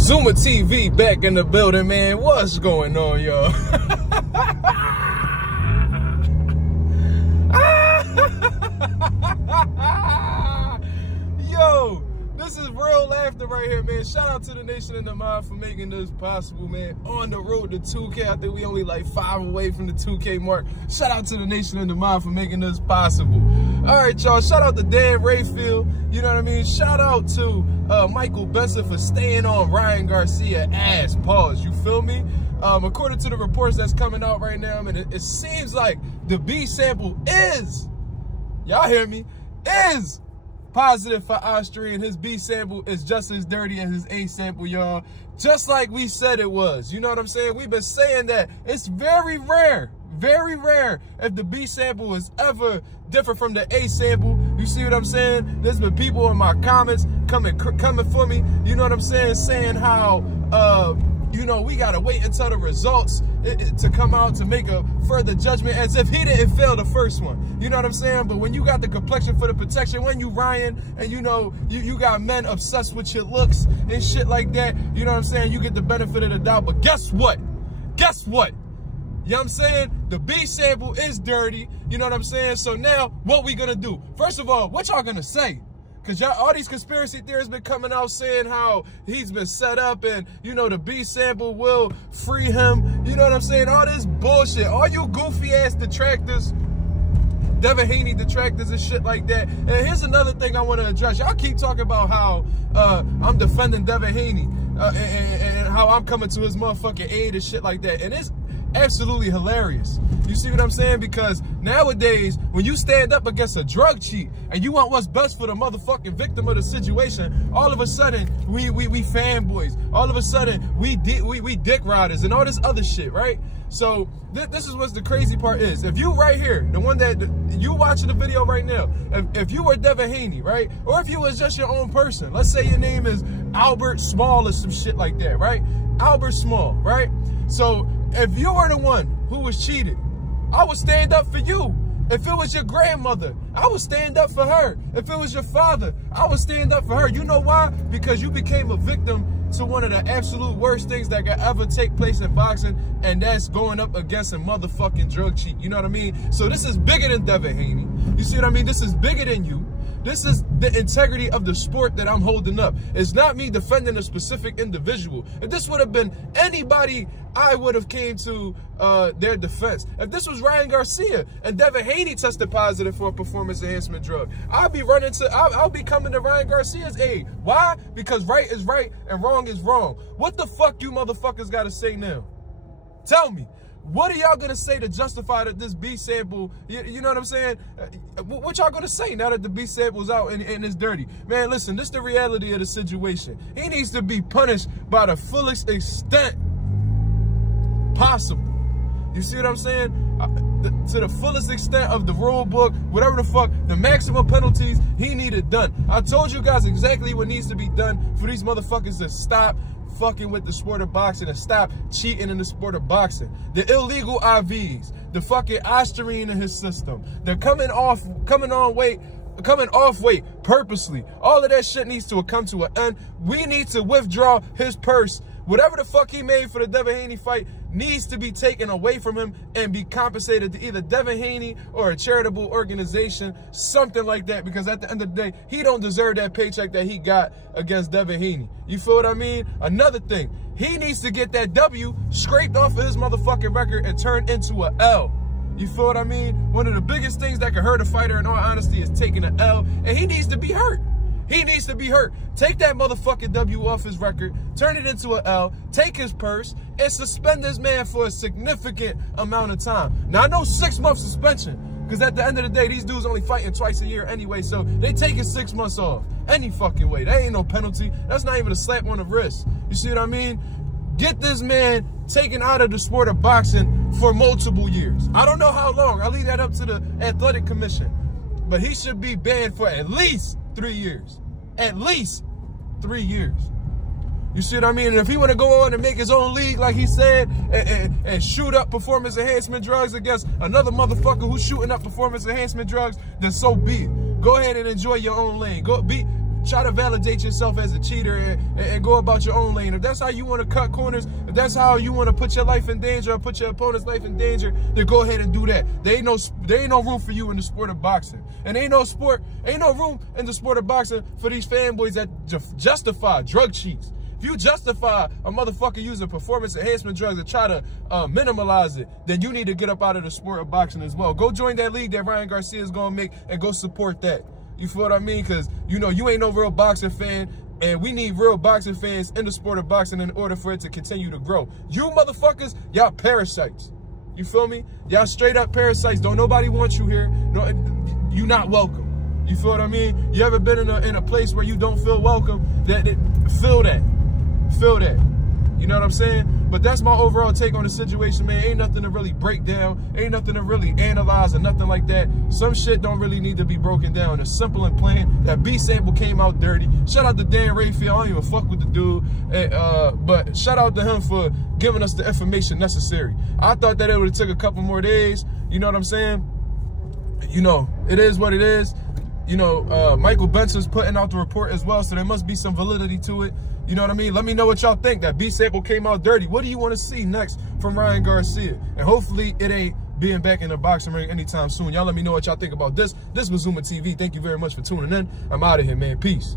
Zuma TV back in the building, man. What's going on, y'all? Yo, this is real laughter right here, man. Shout out to the Nation in the Mind for making this possible, man. On the road to 2K. I think we only like 5 away from the 2K mark. Shout out to the Nation in the Mind for making this possible. All right, y'all. Shout out to Dan Rayfield. You know what I mean? Shout out to Michael Benson for staying on Ryan Garcia ass. Pause. You feel me? According to the reports that's coming out right now, man, it seems like the B sample is, y'all hear me, is positive for Ostry, and his B sample is just as dirty as his A sample, y'all. Just like we said it was. You know what I'm saying? We've been saying that it's very rare if the B sample is ever different from the A sample. You see what I'm saying? There's been people in my comments coming for me, you know what I'm saying, saying how you know, we gotta wait until the results to come out to make a further judgment, as if he didn't fail the first one. You know what I'm saying? But when you got the complexion for the protection, when you Ryan, and you know, you got men obsessed with your looks and shit like that, you know what I'm saying? You get the benefit of the doubt. But guess what? Guess what? You know what I'm saying? The B sample is dirty. You know what I'm saying? So now, what we gonna do? First of all, what y'all gonna say? Because y'all, all these conspiracy theorists been coming out saying how he's been set up and, you know, the B sample will free him. You know what I'm saying? All this bullshit. All you goofy ass detractors, Devin Haney detractors and shit like that. And here's another thing I want to address. Y'all keep talking about how I'm defending Devin Haney and how I'm coming to his motherfucking aid and shit like that. And it's absolutely hilarious. You see what I'm saying? Because nowadays, when you stand up against a drug cheat and you want what's best for the motherfucking victim of the situation, all of a sudden we fanboys. All of a sudden we dick riders and all this other shit, right? So this is what the crazy part is. If you right here, the one that you watching the video right now, if you were Devin Haney, right? Or if you was just your own person, let's say your name is Albert Small or some shit like that, right? Albert Small, right? So if you were the one who was cheated, I would stand up for you. If it was your grandmother, I would stand up for her. If it was your father, I would stand up for her. You know why? Because you became a victim to one of the absolute worst things that could ever take place in boxing, and that's going up against a motherfucking drug cheat. You know what I mean? So this is bigger than Devin Haney. You see what I mean? This is bigger than you. This is the integrity of the sport that I'm holding up. It's not me defending a specific individual. If this would have been anybody, I would have came to their defense. If this was Ryan Garcia and Devin Haney tested positive for a performance enhancement drug, I'll be coming to Ryan Garcia's aid. Why? Because right is right and wrong is wrong. What the fuck you motherfuckers gotta say now? Tell me. What are y'all gonna say to justify that this B sample, you know what I'm saying? What y'all gonna say now that the B sample's out and it's dirty? Man, listen, this is the reality of the situation. He needs to be punished by the fullest extent possible. You see what I'm saying? To the fullest extent of the rule book, whatever the fuck, the maximum penalties he needed done. I told you guys exactly what needs to be done for these motherfuckers to stop fucking with the sport of boxing and stop cheating in the sport of boxing. The illegal IVs, the fucking Ostarine in his system, they're coming off weight purposely. All of that shit needs to come to an end. We need to withdraw his purse. Whatever the fuck he made for the Devin Haney fight needs to be taken away from him and be compensated to either Devin Haney or a charitable organization, something like that, because at the end of the day, he don't deserve that paycheck that he got against Devin Haney. You feel what I mean? Another thing, he needs to get that W scraped off of his motherfucking record and turned into a L. You feel what I mean? One of the biggest things that can hurt a fighter, in all honesty, is taking an L, and he needs to be hurt. He needs to be hurt. Take that motherfucking W off his record, turn it into an L, take his purse, and suspend this man for a significant amount of time. Now, I know 6-month suspension, because at the end of the day, these dudes only fighting twice a year anyway, so they taking 6 months off. Any fucking way. That ain't no penalty. That's not even a slap on the wrist. You see what I mean? Get this man taken out of the sport of boxing for multiple years. I don't know how long. I'll leave that up to the athletic commission. But he should be banned for at least 3 years. At least 3 years. You see what I mean? And if he want to go on and make his own league, like he said, and shoot up performance enhancement drugs against another motherfucker who's shooting up performance enhancement drugs, then so be it. Go ahead and enjoy your own lane. try to validate yourself as a cheater and go about your own lane. If that's how you want to cut corners, if that's how you want to put your life in danger or put your opponent's life in danger, then go ahead and do that. There ain't no room for you in the sport of boxing. And ain't no room in the sport of boxing for these fanboys that justify drug cheats. If you justify a motherfucker using performance enhancement drugs and try to minimalize it, then you need to get up out of the sport of boxing as well. Go join that league that Ryan Garcia is going to make and go support that. You feel what I mean? Because, you know, you ain't no real boxing fan, and we need real boxing fans in the sport of boxing in order for it to continue to grow. You motherfuckers, y'all parasites. You feel me? Y'all straight up parasites. Don't nobody want you here. No, you not welcome. You feel what I mean? You ever been in a place where you don't feel welcome? Feel that. Feel that. You know what I'm saying? But that's my overall take on the situation, man. Ain't nothing to really break down. Ain't nothing to really analyze or nothing like that. Some shit don't really need to be broken down. It's simple and plain. That B sample came out dirty. Shout out to Dan Rayfield. I don't even fuck with the dude. But shout out to him for giving us the information necessary. I thought that it would have took a couple more days. You know what I'm saying? You know, it is what it is. You know, Michael Benson's putting out the report as well, so there must be some validity to it. You know what I mean? Let me know what y'all think. That B sample came out dirty. What do you want to see next from Ryan Garcia? And hopefully it ain't being back in the boxing ring anytime soon. Y'all let me know what y'all think about this. This was Zuma TV. Thank you very much for tuning in. I'm out of here, man. Peace.